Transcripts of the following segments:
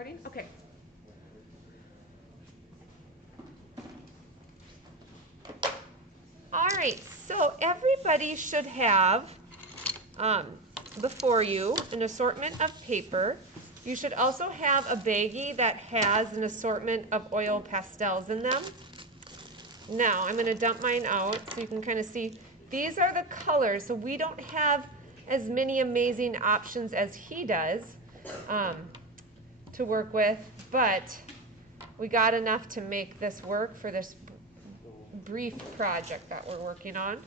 recording? Okay. All right, so everybody should have before you an assortment of paper. You should also have a baggie that has an assortment of oil pastels in them. Now, I'm going to dump mine out so you can kind of see. These are the colors, so we don't have as many amazing options as he does to work with, but we got enough to make this work for this brief project that we're working on.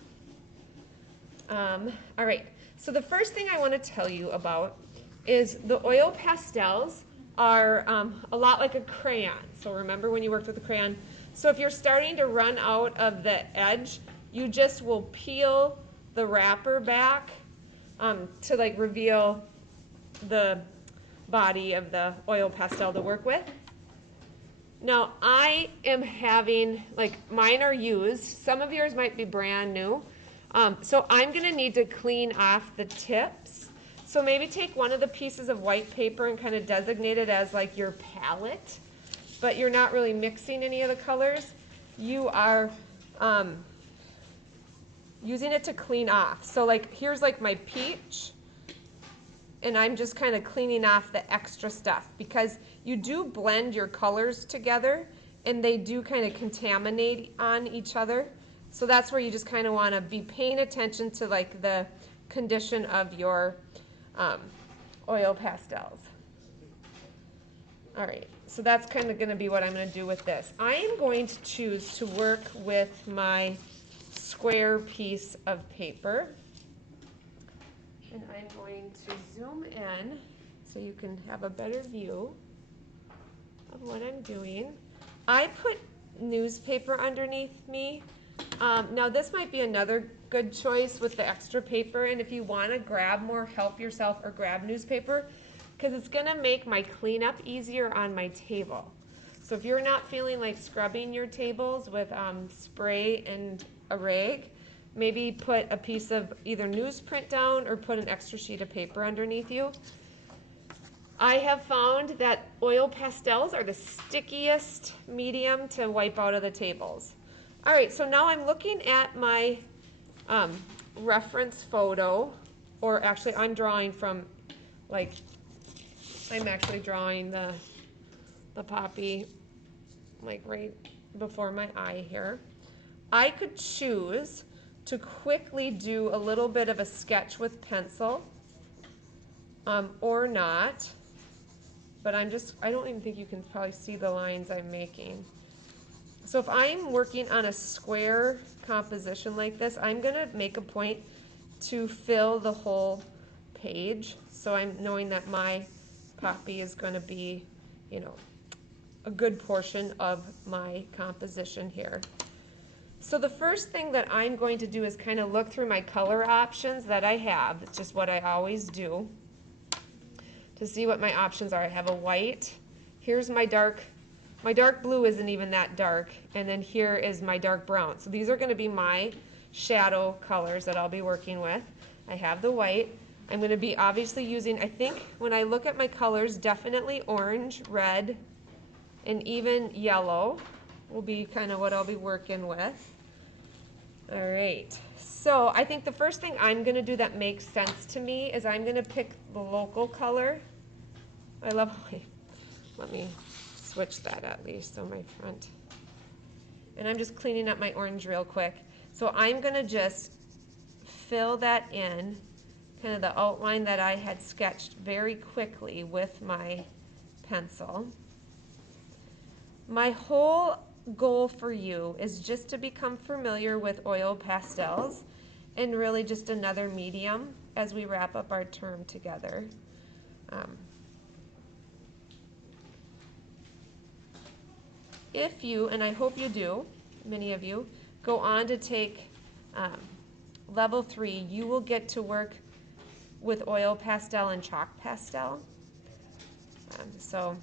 All right, so the first thing I want to tell you about is the oil pastels are a lot like a crayon. So remember when you worked with a crayon? So if you're starting to run out of the edge, you just will peel the wrapper back to like reveal the body of the oil pastel to work with. Now I am having, like, mine are used. Some of yours might be brand new. So I'm going to need to clean off the tips. So maybe take one of the pieces of white paper and kind of designate it as like your palette, but you're not really mixing any of the colors. You are using it to clean off. So like here's like my peach, and I'm just kind of cleaning off the extra stuff because you do blend your colors together and they do kind of contaminate on each other. So that's where you just kind of want to be paying attention to like the condition of your oil pastels. All right, so that's kind of going to be what I'm going to do with this. I am going to choose to work with my square piece of paper. And I'm going to zoom in so you can have a better view of what I'm doing. I put newspaper underneath me. Now this might be another good choice with the extra paper, and if you want to grab more, help yourself or grab newspaper, because it's going to make my cleanup easier on my table. So if you're not feeling like scrubbing your tables with spray and a rag, maybe put a piece of either newsprint down or put an extra sheet of paper underneath you. I have found that oil pastels are the stickiest medium to wipe out of the tables. All right, so now I'm looking at my reference photo, or actually I'm drawing from, like, I'm actually drawing the poppy like right before my eye here. I could choose to quickly do a little bit of a sketch with pencil or not, but I don't even think you can probably see the lines I'm making. So if I'm working on a square composition like this, I'm going to make a point to fill the whole page. So I'm knowing that my poppy is going to be, you know, a good portion of my composition here. So the first thing that I'm going to do is kind of look through my color options that I have. It's just what I always do to see what my options are. I have a white. Here's my dark blue isn't even that dark, and then here is my dark brown. So these are going to be my shadow colors that I'll be working with. I have the white. I'm going to be obviously using, I think when I look at my colors, definitely orange, red, and even yellow will be kind of what I'll be working with. All right, so I think the first thing I'm going to do that makes sense to me is I'm going to pick the local color. I love, let me switch that at least on my front. And I'm just cleaning up my orange real quick. So I'm going to just fill that in, kind of the outline that I had sketched very quickly with my pencil. My whole goal for you is just to become familiar with oil pastels and really just another medium as we wrap up our term together. If you, and I hope you do, many of you, go on to take level 3, you will get to work with oil pastel and chalk pastel. So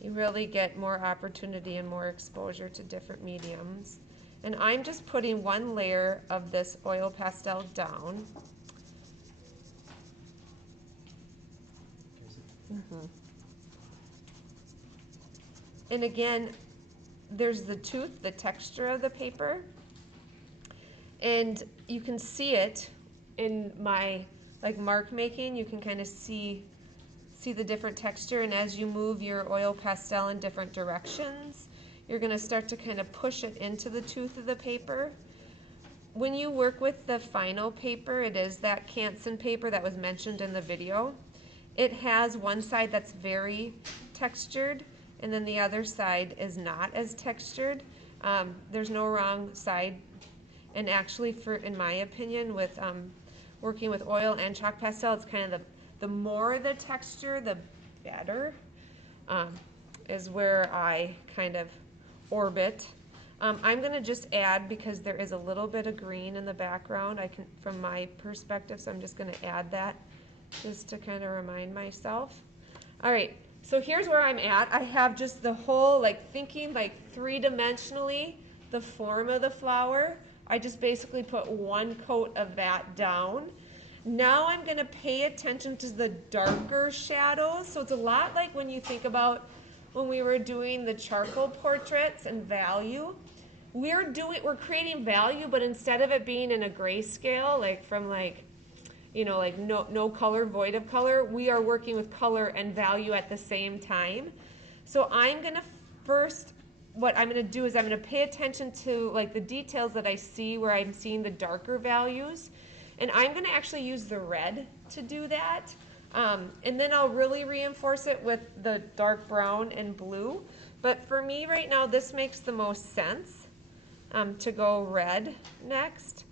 you really get more opportunity and more exposure to different mediums. And I'm just putting one layer of this oil pastel down. And again, there's the tooth, the texture of the paper. And you can see it in my mark making. You can kind of see the different texture, and as you move your oil pastel in different directions, you're going to start to kind of push it into the tooth of the paper. When you work with the final paper, it is that Canson paper that was mentioned in the video. It has one side that's very textured, and then the other side is not as textured. There's no wrong side, and actually, in my opinion, with working with oil and chalk pastel, it's kind of the more the texture, the better, is where I kind of orbit. I'm going to just add, because there is a little bit of green in the background, from my perspective, so I'm just going to add that just to kind of remind myself. All right, so here's where I'm at. I have just the whole, thinking three-dimensionally, the form of the flower. I just basically put one coat of that down. Now I'm going to pay attention to the darker shadows. So it's a lot like when you think about when we were doing the charcoal portraits and value. We're creating value, but instead of it being in a grayscale, no color, void of color, we are working with color and value at the same time. So I'm going to what I'm going to do is I'm going to pay attention to the details that I see where I'm seeing the darker values. And I'm going to actually use the red to do that. And then I'll really reinforce it with the dark brown and blue. But for me right now, this makes the most sense to go red next.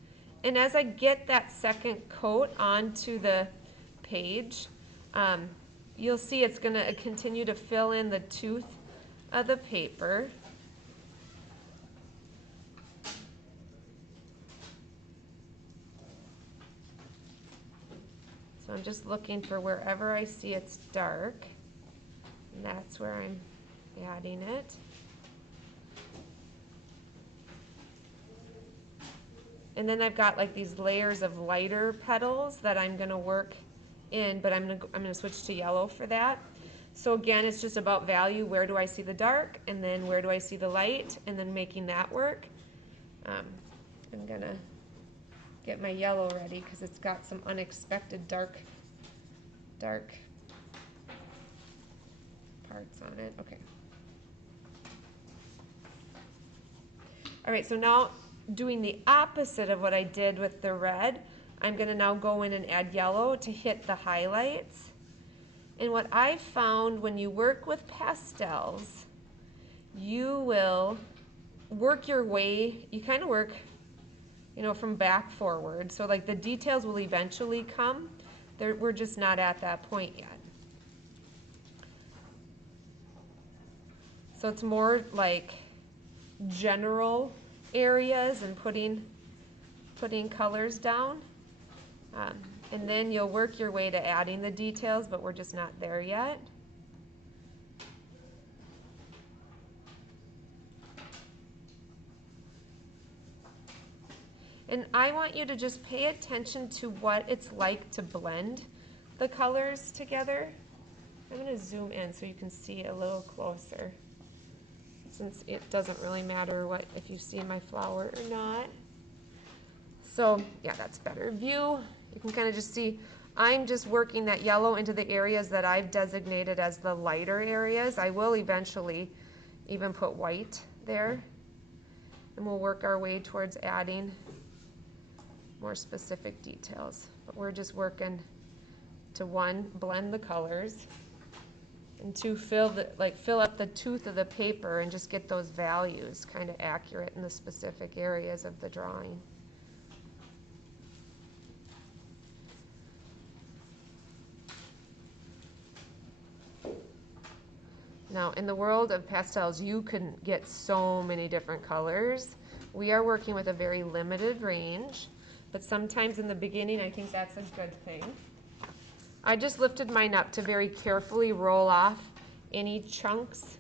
And as I get that second coat onto the page, you'll see it's going to continue to fill in the tooth of the paper. So I'm just looking for wherever I see it's dark, and that's where I'm adding it. And then I've got these layers of lighter petals that I'm going to work in, but I'm going to switch to yellow for that. So again, it's just about value. Where do I see the dark, and then where do I see the light, and then making that work. I'm going to get my yellow ready because it's got some unexpected dark parts on it. Okay. All right, so now doing the opposite of what I did with the red, I'm going to now go in and add yellow to hit the highlights. And what I found when you work with pastels, you will work your way, you kind of work from back forward. So the details will eventually come. We're just not at that point yet. So it's more general areas and putting colors down. And then you'll work your way to adding the details, but we're just not there yet. And I want you to just pay attention to what it's like to blend the colors together. I'm going to zoom in so you can see a little closer, since it doesn't really matter if you see my flower or not. So yeah, that's better view. You can kind of just see I'm just working that yellow into the areas that I've designated as the lighter areas. I will eventually even put white there, and we'll work our way towards adding more specific details. But we're just working to, one, blend the colors, and two, fill up the tooth of the paper and just get those values kind of accurate in the specific areas of the drawing. Now, in the world of pastels, you can get so many different colors. We are working with a very limited range, but sometimes in the beginning, I think that's a good thing. I just lifted mine up to very carefully roll off any chunks.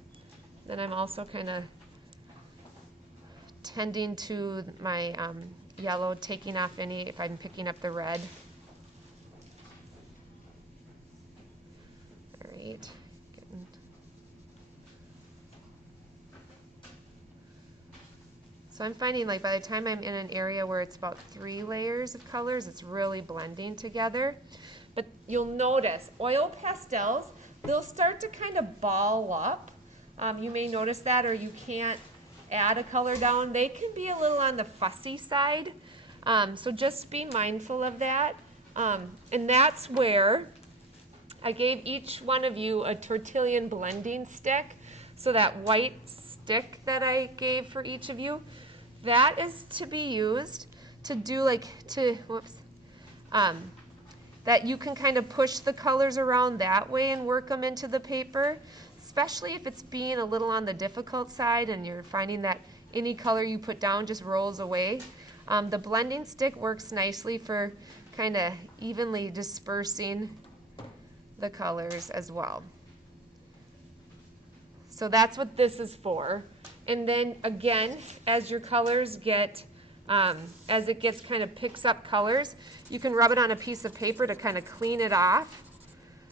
Then I'm also kind of tending to my yellow, taking off any if I'm picking up the red. All right. So I'm finding like by the time I'm in an area where it's about 3 layers of colors, it's really blending together. But you'll notice oil pastels, they'll start to kind of ball up. You may notice that, or you can't add a color down. They can be a little on the fussy side. So just be mindful of that. And that's where I gave each one of you a tortillon blending stick. So that white stick that I gave for each of you, that is to be used to do that you can kind of push the colors around that way and work them into the paper, especially if it's being a little on the difficult side and you're finding that any color you put down just rolls away. The blending stick works nicely for kind of evenly dispersing the colors as well. So that's what this is for. And then again, as your colors get, as it gets kind of picks up colors, you can rub it on a piece of paper to kind of clean it off.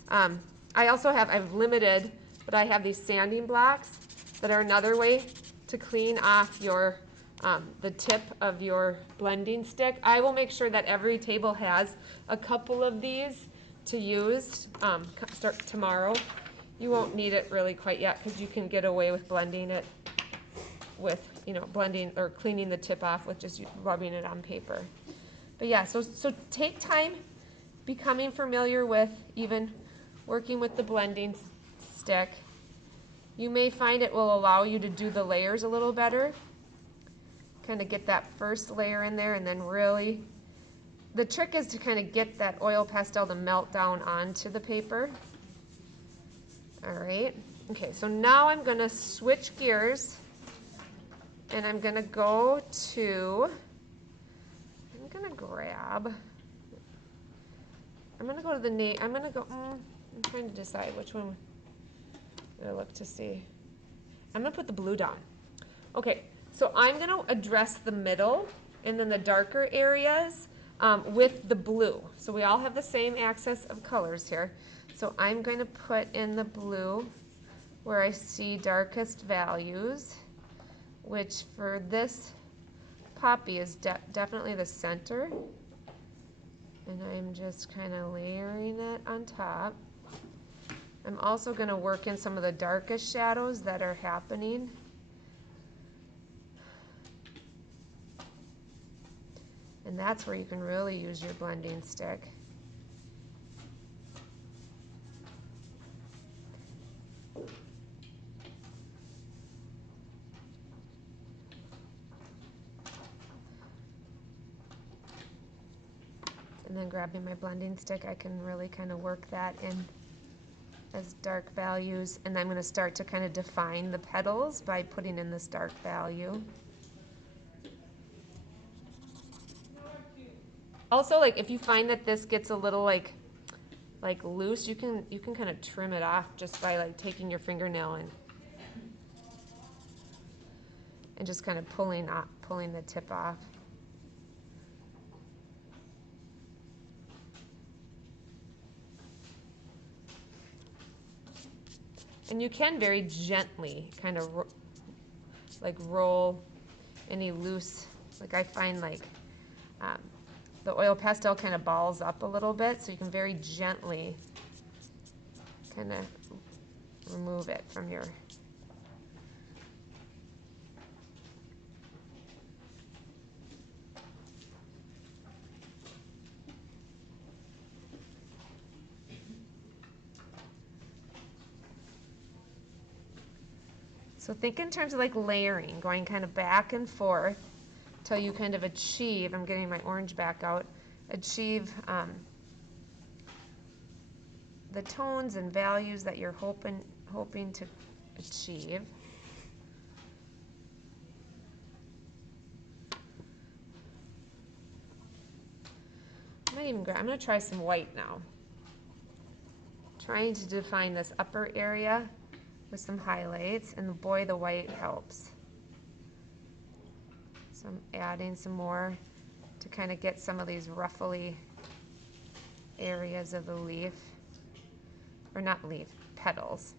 I also have, I've limited, but I have these sanding blocks that are another way to clean off your, the tip of your blending stick. I will make sure that every table has a couple of these to use, start tomorrow. You won't need it really quite yet because you can get away with blending it with, blending or cleaning the tip off with just rubbing it on paper. But yeah, so take time becoming familiar with even working with the blending stick. You may find it will allow you to do the layers a little better. Kind of get that first layer in there and then really, the trick is to kind of get that oil pastel to melt down onto the paper. All right, okay, so now I'm gonna switch gears and I'm gonna go to, I'm gonna go to the I'm trying to decide which one I look to see. I'm gonna put the blue down. Okay, so I'm gonna address the middle and then the darker areas with the blue. So we all have the same access of colors here. So I'm going to put in the blue where I see darkest values, which for this poppy is definitely the center. And I'm just kind of layering it on top. I'm also going to work in some of the darkest shadows that are happening. And that's where you can really use your blending stick. And then grabbing my blending stick, I can really kind of work that in as dark values. And then I'm going to start to kind of define the petals by putting in this dark value. Also, like if you find that this gets a little like loose, you can kind of trim it off just by like taking your fingernail and just kind of pulling the tip off. And you can very gently kind of roll any loose, like I find like the oil pastel kind of balls up a little bit, so you can very gently kind of remove it from your So think in terms of like layering, going kind of back and forth till you kind of achieve, I'm getting my orange back out, achieve the tones and values that you're hoping to achieve. I'm going to try some white now. Trying to define this upper area with some highlights, and boy, the white helps. So I'm adding some more to kind of get some of these ruffly areas of the leaf, or not leaf, petals.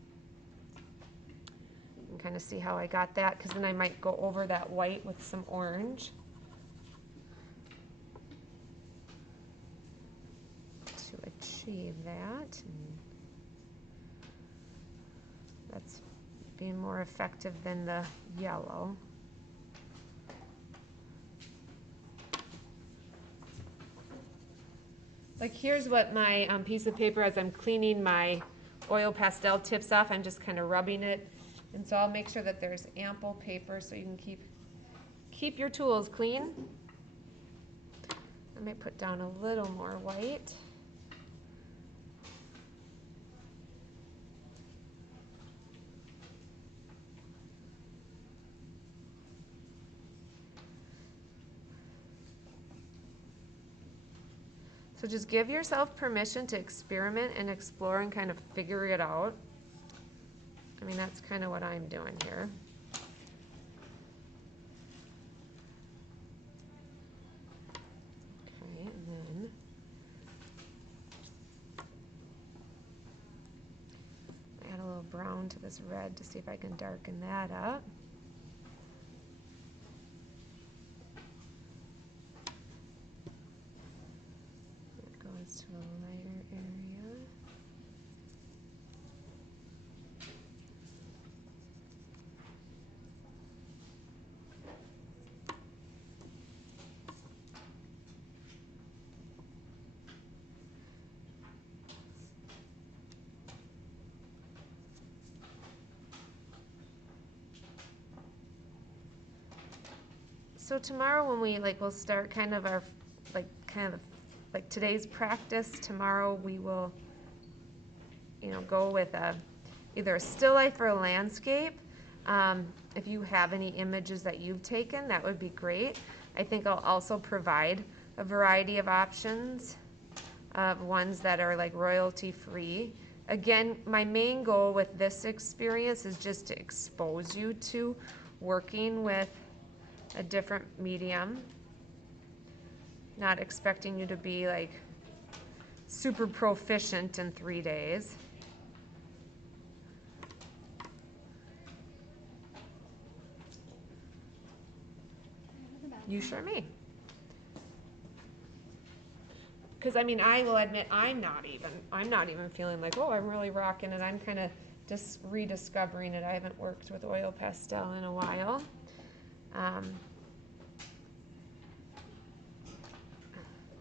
You can kind of see how I got that, because then I might go over that white with some orange to achieve that. And that's being more effective than the yellow. Like here's what my piece of paper, as I'm cleaning my oil pastel tips off, I'm just kind of rubbing it. And so I'll make sure that there's ample paper so you can keep your tools clean. I might put down a little more white. So just give yourself permission to experiment and explore and kind of figure it out. I mean, that's kind of what I'm doing here. Okay, and then add a little brown to this red to see if I can darken that up. That goes to a lighter area. So tomorrow when we'll start kind of our, like today's practice, tomorrow we will, go with either a still life or a landscape. If you have any images that you've taken, that would be great. I think I'll also provide a variety of options of ones that are like royalty free. Again, my main goal with this experience is just to expose you to working with a different medium, not expecting you to be like super proficient in 3 days. You sure may. Because I mean, I will admit I'm not even feeling like, oh, I'm really rocking it. I'm kind of just rediscovering it. I haven't worked with oil pastel in a while.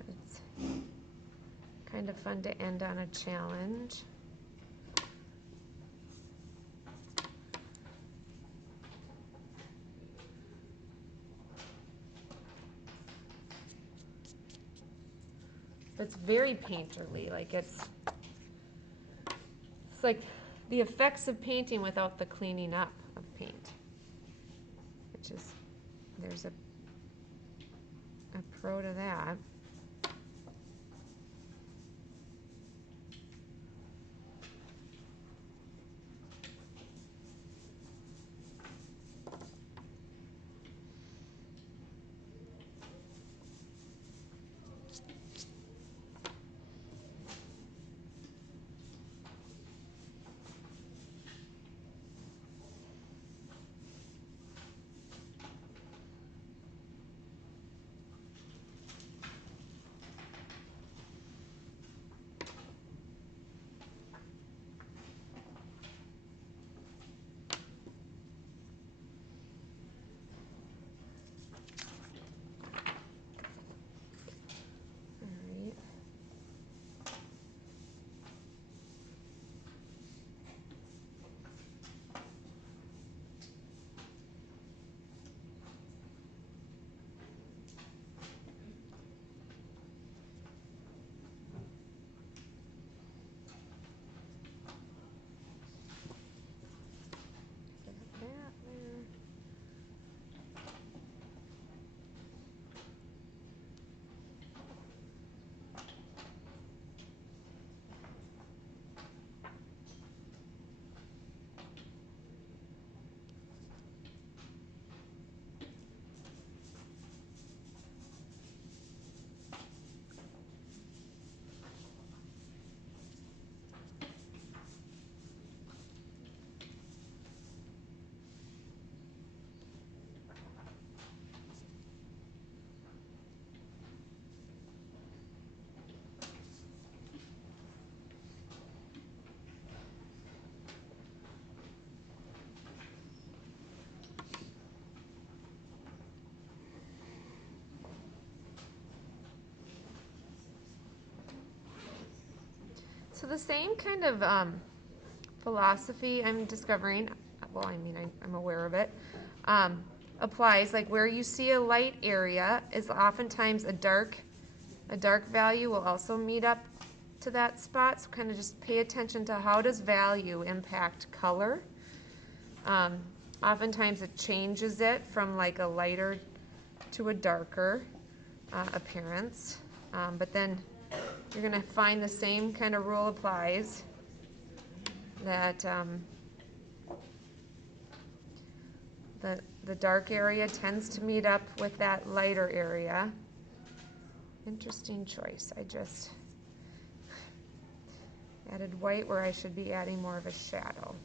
It's kind of fun to end on a challenge. It's very painterly, like it's like the effects of painting without the cleaning up of paint, which is, there's a pro to that. So the same kind of philosophy I'm discovering, well, I mean, I'm aware of it, applies. Like where you see a light area is oftentimes a dark value will also meet up to that spot. So kind of just pay attention to how does value impact color. Oftentimes it changes it from like a lighter to a darker appearance. But then you're going to find the same kind of rule applies, that the dark area tends to meet up with that lighter area. Interesting choice. I just added white where I should be adding more of a shadow.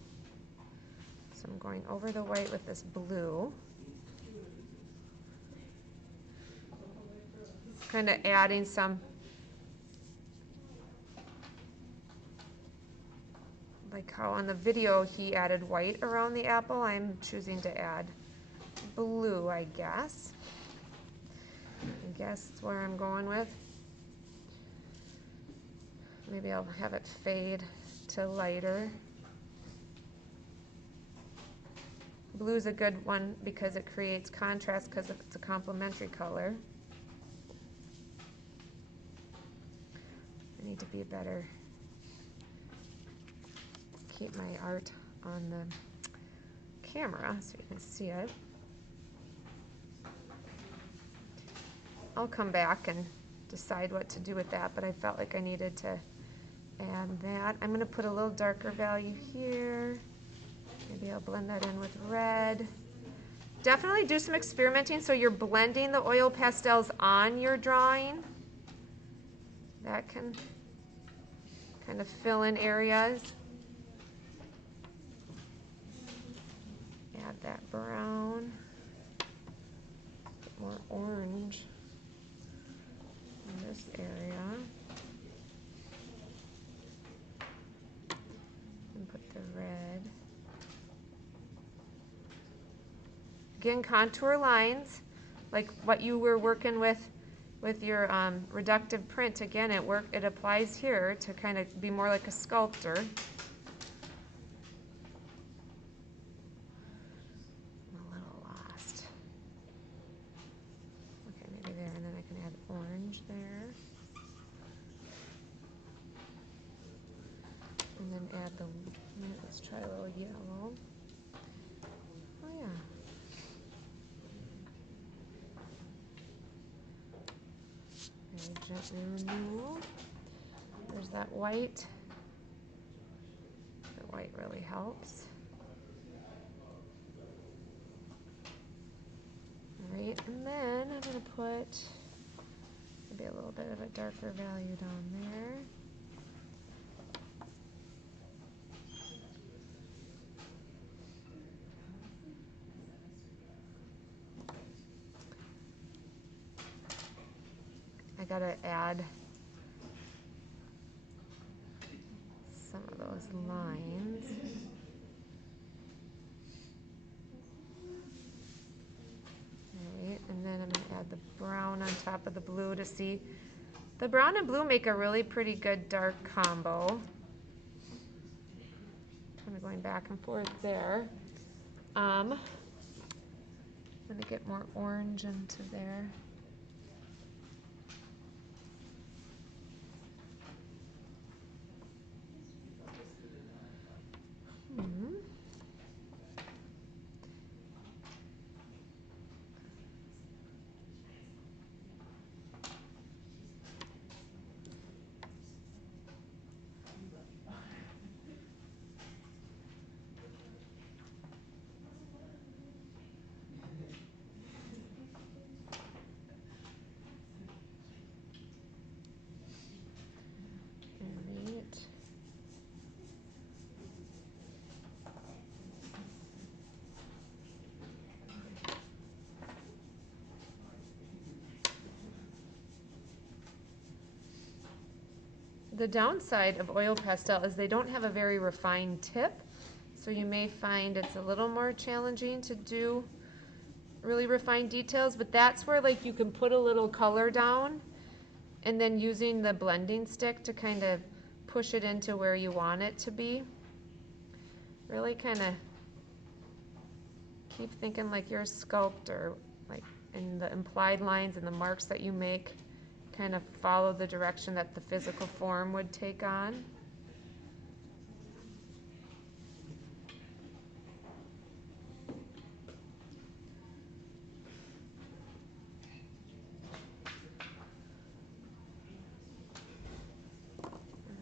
So I'm going over the white with this blue. Kind of adding some, like how on the video he added white around the apple, I'm choosing to add blue, I guess. I guess that's where I'm going with. Maybe I'll have it fade to lighter. Blue is a good one because it creates contrast because it's a complementary color. I need to be better, keep my art on the camera so you can see it. I'll come back and decide what to do with that, but I felt like I needed to add that. I'm going to put a little darker value here. Maybe I'll blend that in with red. Definitely do some experimenting so you're blending the oil pastels on your drawing. That can kind of fill in areas. Add that brown. Get more orange in this area. And put the red. Again, contour lines, like what you were working with your reductive print. Again, it applies here to kind of be more like a sculptor. I'm a little lost. Okay, maybe there, and then I can add orange there. And then add the, let's try a little yellow. Oh yeah. Very gently remove. There's that white. The white really helps. All right, and then I'm going to put maybe a little bit of a darker value down there. I gotta add some of those lines. Alright, and then I'm gonna add the brown on top of the blue to see. The brown and blue make a really pretty good dark combo. Kind of going back and forth there. I'm gonna get more orange into there. The downside of oil pastel is they don't have a very refined tip, so you may find it's a little more challenging to do really refined details, but that's where like you can put a little color down and then using the blending stick to kind of push it into where you want it to be. Really kind of keep thinking like you're a sculptor, like in the implied lines and the marks that you make, kind of follow the direction that the physical form would take on.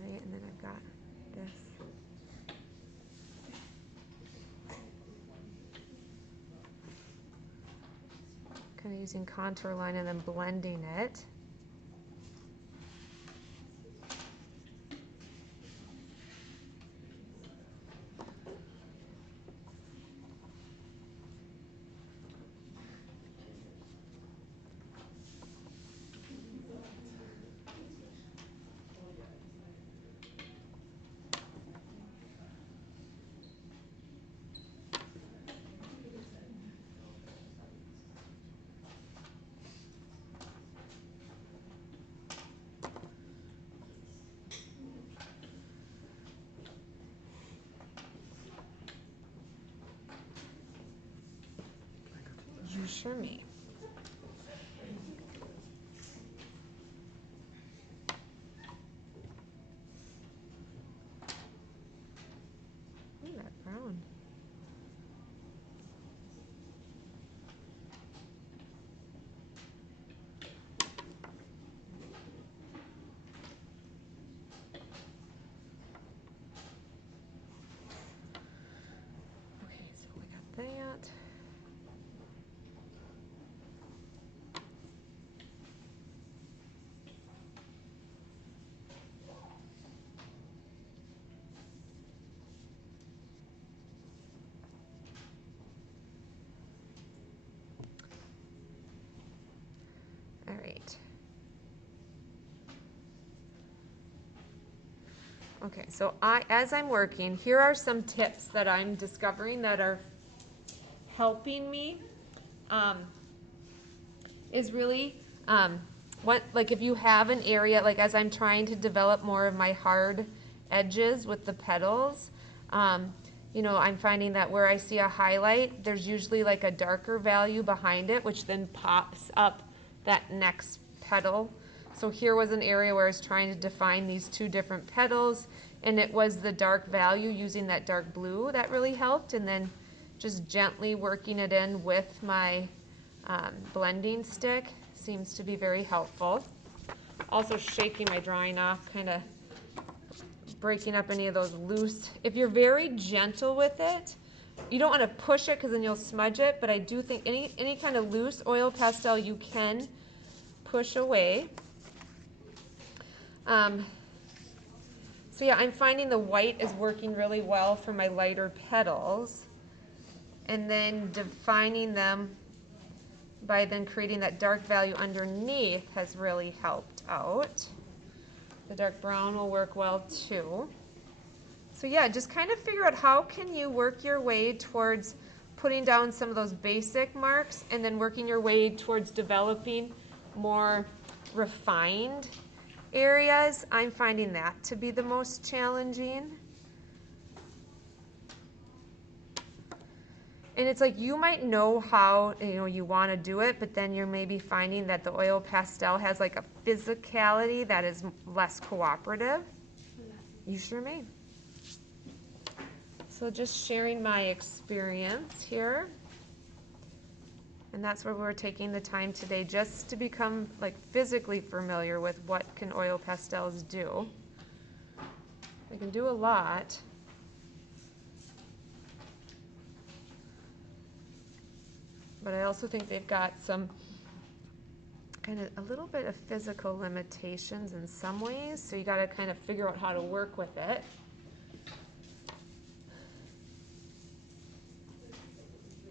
And then I've got this. Kind of using contour line and then blending it. You sure me. Ooh, that brown. Okay, so we got that. All right. Okay, so as I'm working, here are some tips that I'm discovering that are helping me. Is really like if you have an area, like as I'm trying to develop more of my hard edges with the petals, you know, I'm finding that where I see a highlight, there's usually like a darker value behind it, which then pops up that next petal. So here was an area where I was trying to define these two different petals, and it was the dark value using that dark blue that really helped, and then just gently working it in with my blending stick seems to be very helpful. Also shaking my drawing off, kind of breaking up any of those loose. If you're very gentle with it, you don't want to push it because then you'll smudge it, but I do think any kind of loose oil pastel you can push away. So yeah, I'm finding the white is working really well for my lighter petals, and then defining them by then creating that dark value underneath has really helped out. The dark brown will work well too. So yeah, just kind of figure out how can you work your way towards putting down some of those basic marks and then working your way towards developing more refined areas. I'm finding that to be the most challenging. And it's like you might know how you want to do it, but then you're maybe finding that the oil pastel has like a physicality that is less cooperative. You sure may. So just sharing my experience here. And that's where we're taking the time today, just to become like physically familiar with what can oil pastels do. They can do a lot. But I also think they've got some kind of a little bit of physical limitations in some ways, so you got to kind of figure out how to work with it.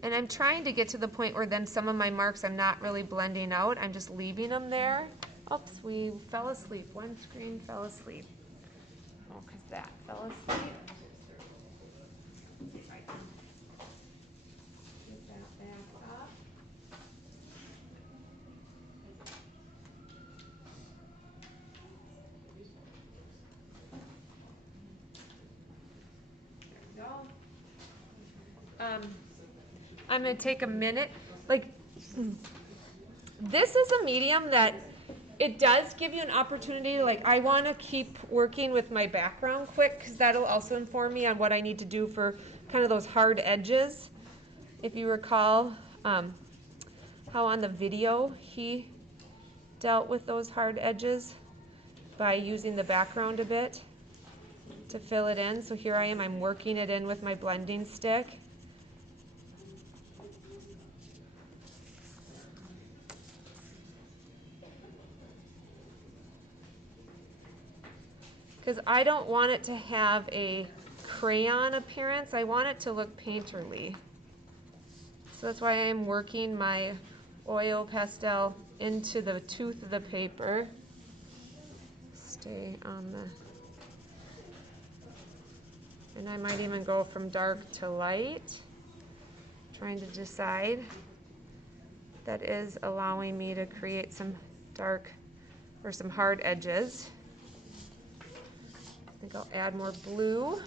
And I'm trying to get to the point where then some of my marks I'm not really blending out, I'm just leaving them there. Oops, we fell asleep. One screen fell asleep. Oh, because that fell asleep. If I can get that back up. I'm going to take a minute. Like, this is a medium that it does give you an opportunity to, like, I want to keep working with my background quick because that'll also inform me on what I need to do for kind of those hard edges. If you recall how on the video he dealt with those hard edges by using the background a bit to fill it in. So here I am, I'm working it in with my blending stick. Because I don't want it to have a crayon appearance. I want it to look painterly. So that's why I'm working my oil pastel into the tooth of the paper. Stay on the, and I might even go from dark to light, trying to decide. That is allowing me to create some dark or some hard edges. I think I'll add more blue.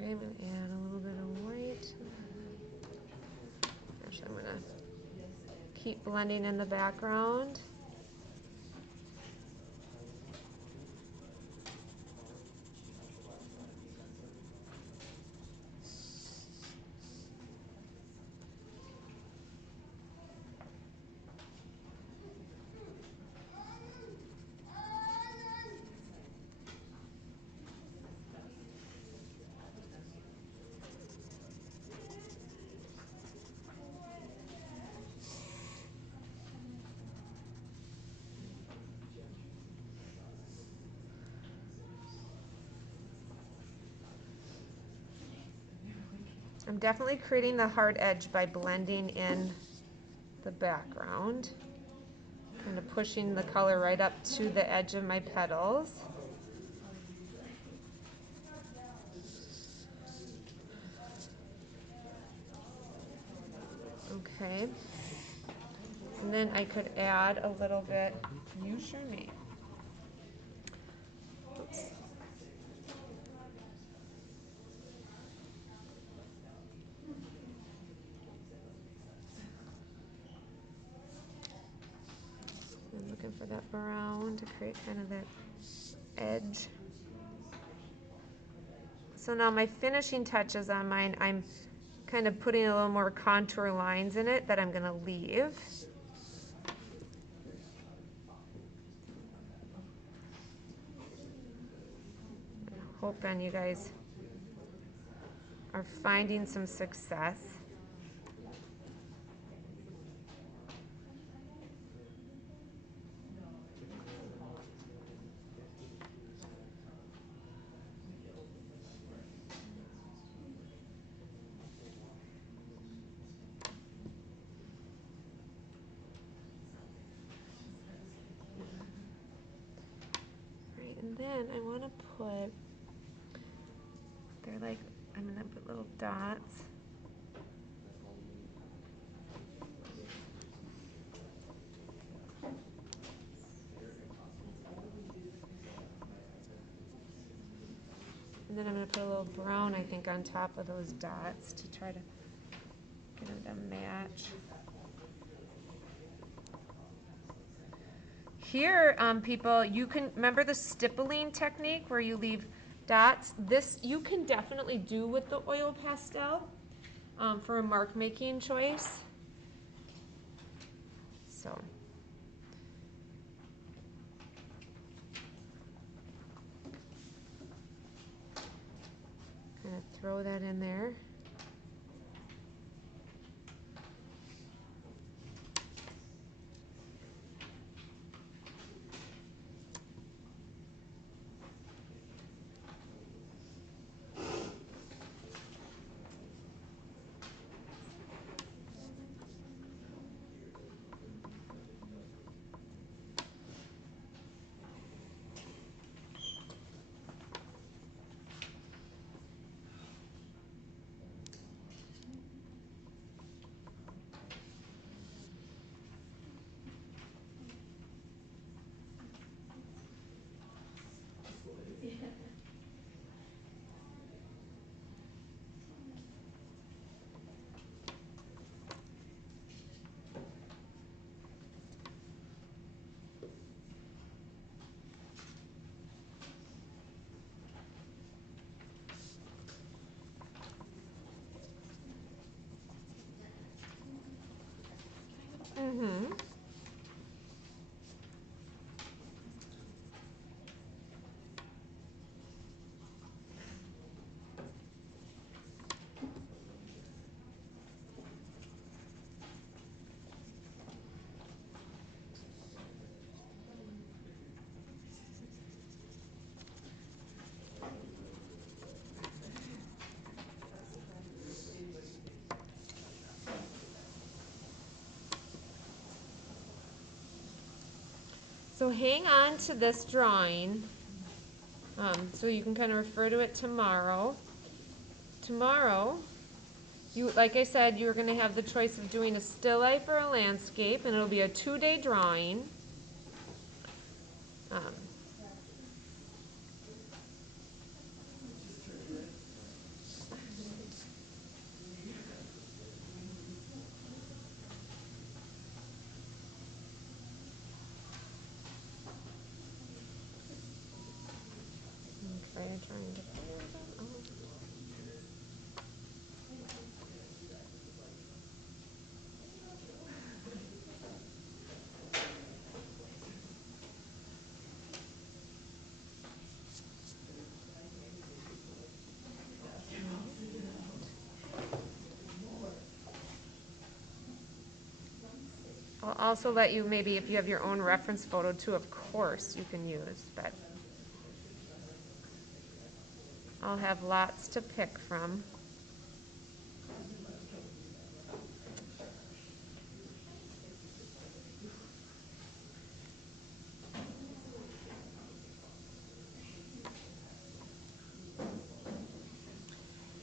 I'm going to add a little bit of white. Actually, I'm going to keep blending in the background. I'm definitely creating the hard edge by blending in the background, kind of pushing the color right up to the edge of my petals. Okay, and then I could add a little bit, you sure may. Oops. I'm looking for that brown to create kind of that edge. So now my finishing touches on mine, I'm kind of putting a little more contour lines in it that I'm going to leave. Hoping you guys are finding some success. Right, and then I want to put, they're like, I'm going to put little dots. And then I'm going to put a little brown, I think, on top of those dots to try to get it to match. Here, people, you can, remember the stippling technique where you leave dots? This you can definitely do with the oil pastel for a mark making choice. So. Kind of throw that in there. Mm-hmm. So hang on to this drawing, so you can kind of refer to it tomorrow. Tomorrow, like I said, you're going to have the choice of doing a still life or a landscape, and it'll be a 2-day drawing. Okay, trying to clear that off. I'll also let you, maybe if you have your own reference photo too, of course, you can use, but I'll have lots to pick from.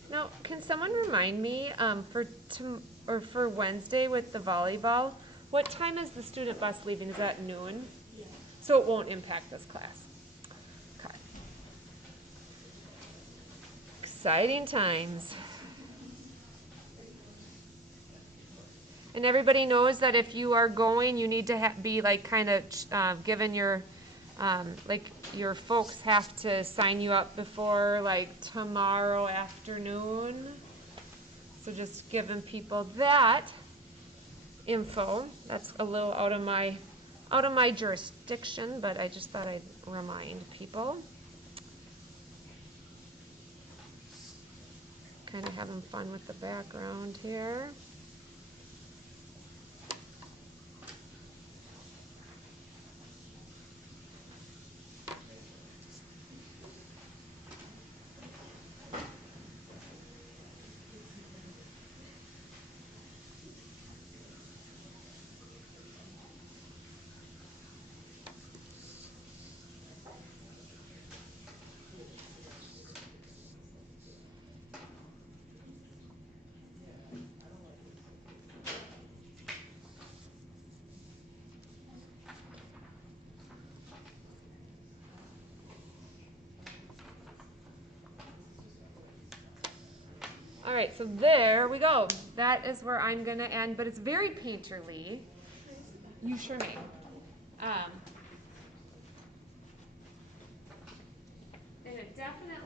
Now, can someone remind me for Wednesday with the volleyball, what time is the student bus leaving? Is that noon? Yeah. So it won't impact this class. Okay. Exciting times. And everybody knows that if you are going, you need to be like kind of given your, like your folks have to sign you up before like tomorrow afternoon. So just giving people that info. That's a little out of my jurisdiction, but I just thought I'd remind people. Kind of having fun with the background here. All right, so there we go. That is where I'm going to end, but it's very painterly. You sure may. And it definitely